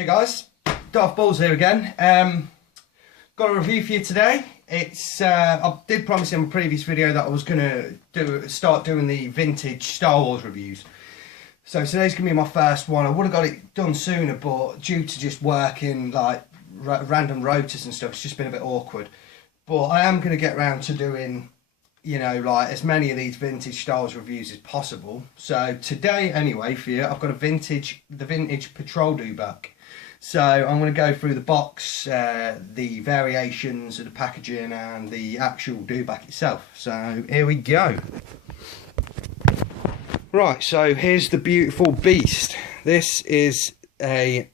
Hey guys, Darth Balls here again. Got a review for you today. I did promise in a previous video that I was going to start doing the vintage Star Wars reviews. So today's going to be my first one. I would have got it done sooner, but due to just working like random rotas and stuff, it's just been a bit awkward. But I am going to get around to doing, you know, like as many of these vintage Star Wars reviews as possible. So today, anyway, for you, I've got the vintage Patrol Dewback. So I'm going to go through the box, the variations of the packaging and the actual Dewback itself. So here we go. Right, so here's the beautiful beast. This is a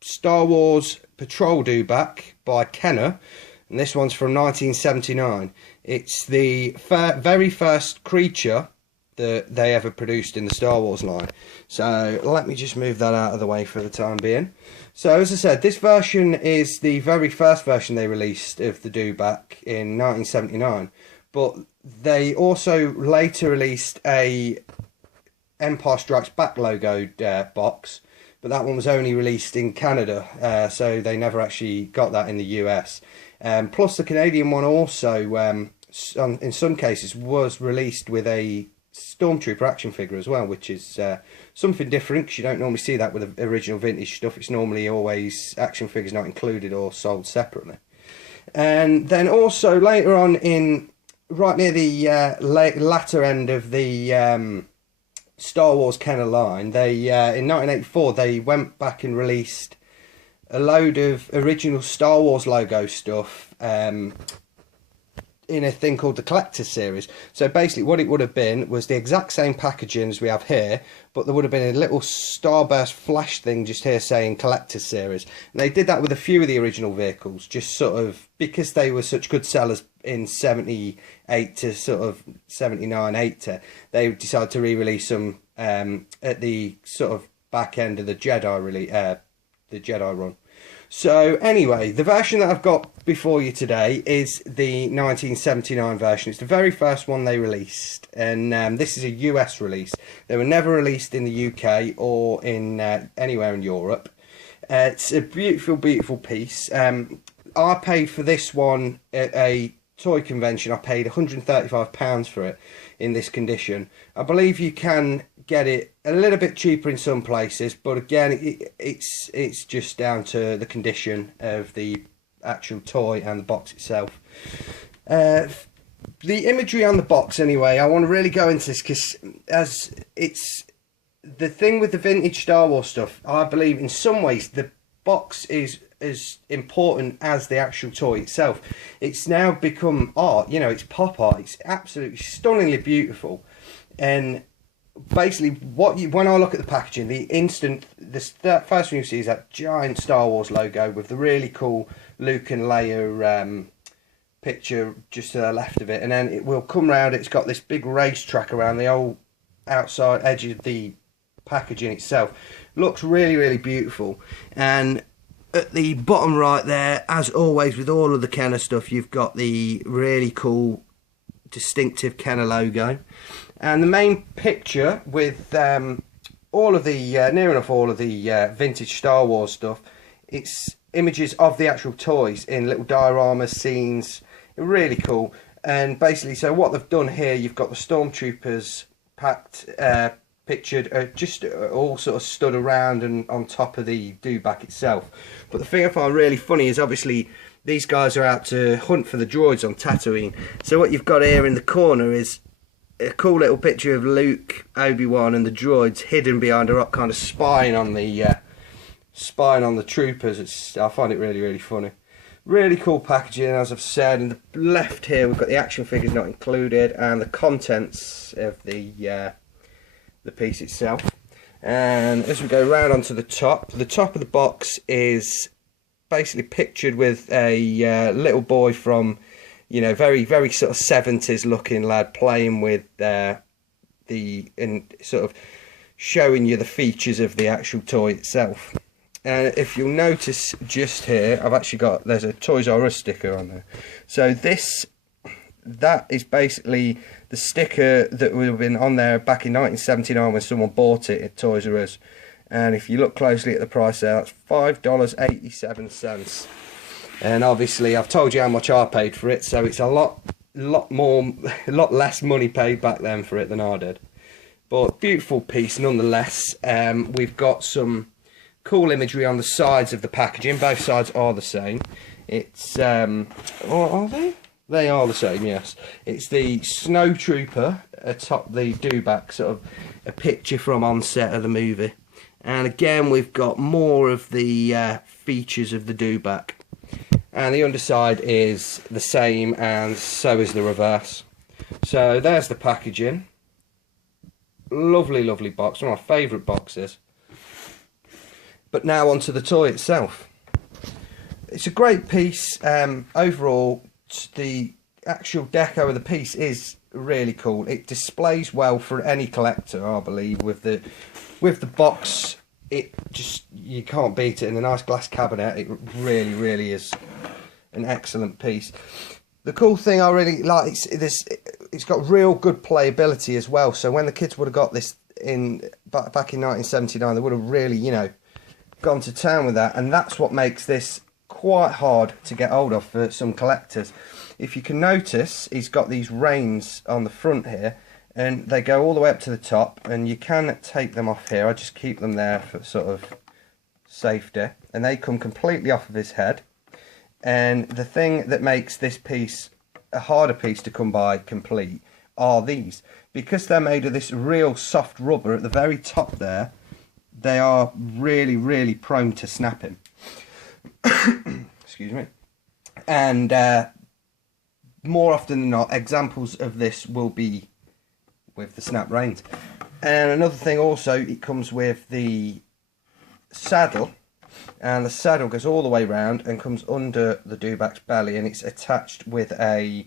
Star Wars Patrol Dewback by Kenner, and this one's from 1979. It's the very first creature that they ever produced in the Star Wars line. So let me just move that out of the way for the time being. So as I said, this version is the very first version they released of the Dewback in 1979, but they also later released a Empire Strikes Back logoed box, but that one was only released in Canada, so they never actually got that in the US. Plus the Canadian one also, in some cases, was released with a Stormtrooper action figure as well, which is something different because you don't normally see that with the original vintage stuff. It's normally always action figures not included or sold separately. And then also later on, in right near the latter end of the Star Wars Kenner line, they in 1984 they went back and released a load of original Star Wars logo stuff in a thing called the Collector's Series. So basically what it would have been was the exact same packaging as we have here, but there would have been a little starburst flash thing just here saying Collector's Series. And they did that with a few of the original vehicles, just sort of because they were such good sellers in 78 to sort of 79, 80. They decided to re-release them at the sort of back end of the Jedi run. So anyway, the version that I've got before you today is the 1979 version. It's the very first one they released, and this is a US release. They were never released in the UK or in anywhere in Europe. It's a beautiful, beautiful piece. I paid for this one at a toy convention. I paid £135 for it in this condition. I believe you can get it a little bit cheaper in some places, but again, it's just down to the condition of the actual toy and the box itself. The imagery on the box, anyway, I want to really go into this because as it's the thing with the vintage Star Wars stuff, I believe in some ways the box is as important as the actual toy itself. It's now become art, you know, it's pop art. It's absolutely stunningly beautiful. And basically when I look at the packaging, the first thing you see is that giant Star Wars logo with the really cool Luke and Leia picture just to the left of it, and then it will come round. It's got this big racetrack around the old outside edge of the packaging itself. Looks really, really beautiful. And at the bottom right there, as always with all of the Kenner stuff, you've got the really cool distinctive Kenner logo, and the main picture with all of the near enough all of the vintage Star Wars stuff, it's images of the actual toys in little dioramas, scenes. Really cool. And basically, so what they've done here, you've got the Stormtroopers pictured, just all sort of stood around and on top of the Dewback itself. But the thing I find really funny is obviously these guys are out to hunt for the droids on Tatooine. So what you've got here in the corner is a cool little picture of Luke, Obi-Wan and the droids hidden behind a rock, kind of spying on the troopers. I find it really, really funny. Really cool packaging, as I've said. And the left here we've got the action figures not included and the contents of the piece itself. And as we go round onto the top of the box is basically pictured with a little boy from, you know, very, very sort of 70s looking lad playing with and sort of showing you the features of the actual toy itself. And if you'll notice just here, I've actually got, there's a Toys R Us sticker on there. So that is basically the sticker that would have been on there back in 1979 when someone bought it at Toys R Us. And if you look closely at the price there, that's $5.87. And obviously I've told you how much I paid for it, so it's a lot less money paid back then for it than I did. But beautiful piece nonetheless. We've got some cool imagery on the sides of the packaging. Both sides are the same. It's or are they? They are the same, yes. It's the Snow Trooper atop the Dewback, sort of a picture from on set of the movie. And again, we've got more of the features of the Dewback. And the underside is the same, and so is the reverse. So there's the packaging. Lovely, lovely box. One of my favourite boxes. But now onto the toy itself. It's a great piece. Overall, the actual deco of the piece is really cool. It displays well for any collector, I believe. With the box, it just, you can't beat it. In a nice glass cabinet, it really, really is an excellent piece. The cool thing I really like is this. It's got real good playability as well. So when the kids would have got this back in 1979, they would have really, you know, gone to town with that. And that's what makes this quite hard to get hold of for some collectors. If you can notice, he's got these reins on the front here, and they go all the way up to the top, and you can take them off here. I just keep them there for sort of safety, and they come completely off of his head. And the thing that makes this piece a harder piece to come by complete are these. Because they're made of this real soft rubber at the very top there, they are really, really prone to snapping. Excuse me. And more often than not, examples of this will be with the snap reins. And another thing also, it comes with the saddle, and the saddle goes all the way round and comes under the Dewback's belly, and it's attached with a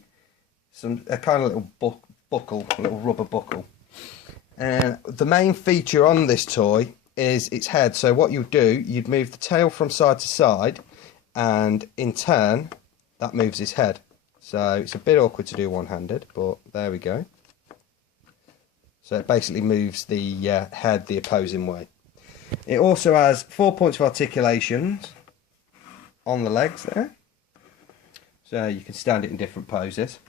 kind of little buckle, a little rubber buckle. And the main feature on this toy is its head. So what you'd do, you'd move the tail from side to side, and in turn that moves his head. So it's a bit awkward to do one-handed, but there we go. So it basically moves the head the opposing way. It also has 4 points of articulation on the legs there, so you can stand it in different poses.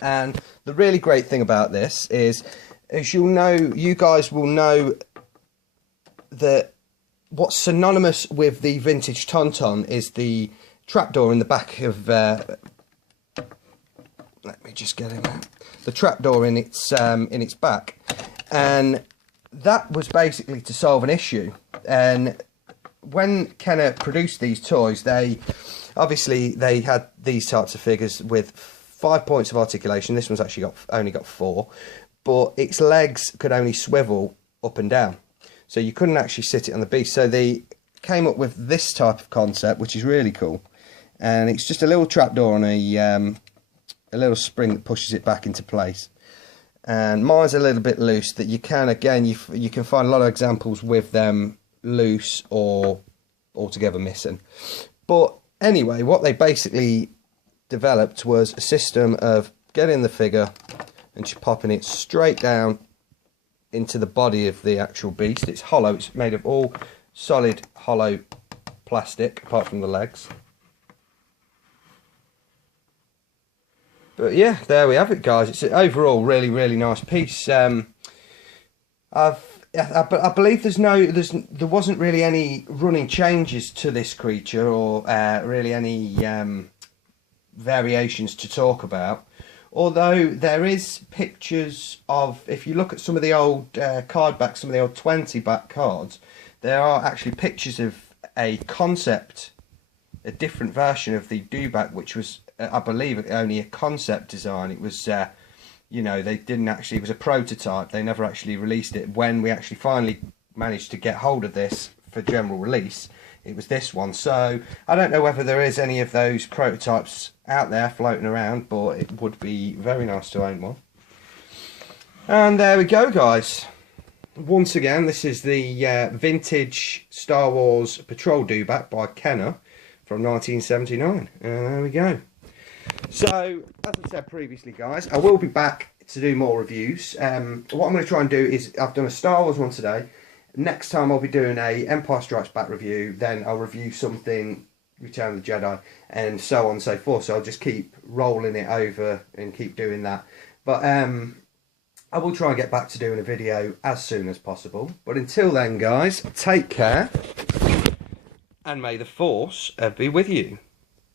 And the really great thing about this is, as you'll know, you guys will know that what's synonymous with the vintage Tauntaun is the trapdoor in the back of let me just get in there. The trapdoor in its back, and that was basically to solve an issue. And when Kenner produced these toys, they had these types of figures with 5 points of articulation. This one's actually only got 4, but its legs could only swivel up and down, so you couldn't actually sit it on the beast. So they came up with this type of concept, which is really cool. And it's just a little trapdoor on a little spring that pushes it back into place. And mine's a little bit loose, that you can, again, you can find a lot of examples with them loose or altogether missing. But anyway, what they basically developed was a system of getting the figure and just popping it straight down into the body of the actual beast. It's hollow, it's made of all solid hollow plastic apart from the legs. But yeah, there we have it, guys. It's an overall really, really nice piece. I believe there wasn't really any running changes to this creature, or really any variations to talk about. Although there is pictures of, if you look at some of the old card backs, some of the old 20 back cards, there are actually pictures of a concept, a different version of the Dewback, which was, I believe, only a concept design. It was, you know, they didn't actually, it was a prototype. They never actually released it. When we actually finally managed to get hold of this for general release, it was this one. So I don't know whether there is any of those prototypes out there floating around, but it would be very nice to own one. And there we go, guys. Once again, this is the vintage Star Wars Patrol Dewback by Kenner from 1979. And there we go. So, as I said previously, guys, I will be back to do more reviews. What I'm going to try and do is, I've done a Star Wars one today, Next time I'll be doing a Empire Strikes Back review, then I'll review something Return of the Jedi, and so on and so forth. So I'll just keep rolling it over and keep doing that. But I will try and get back to doing a video as soon as possible. But until then, guys, take care, and may the Force be with you.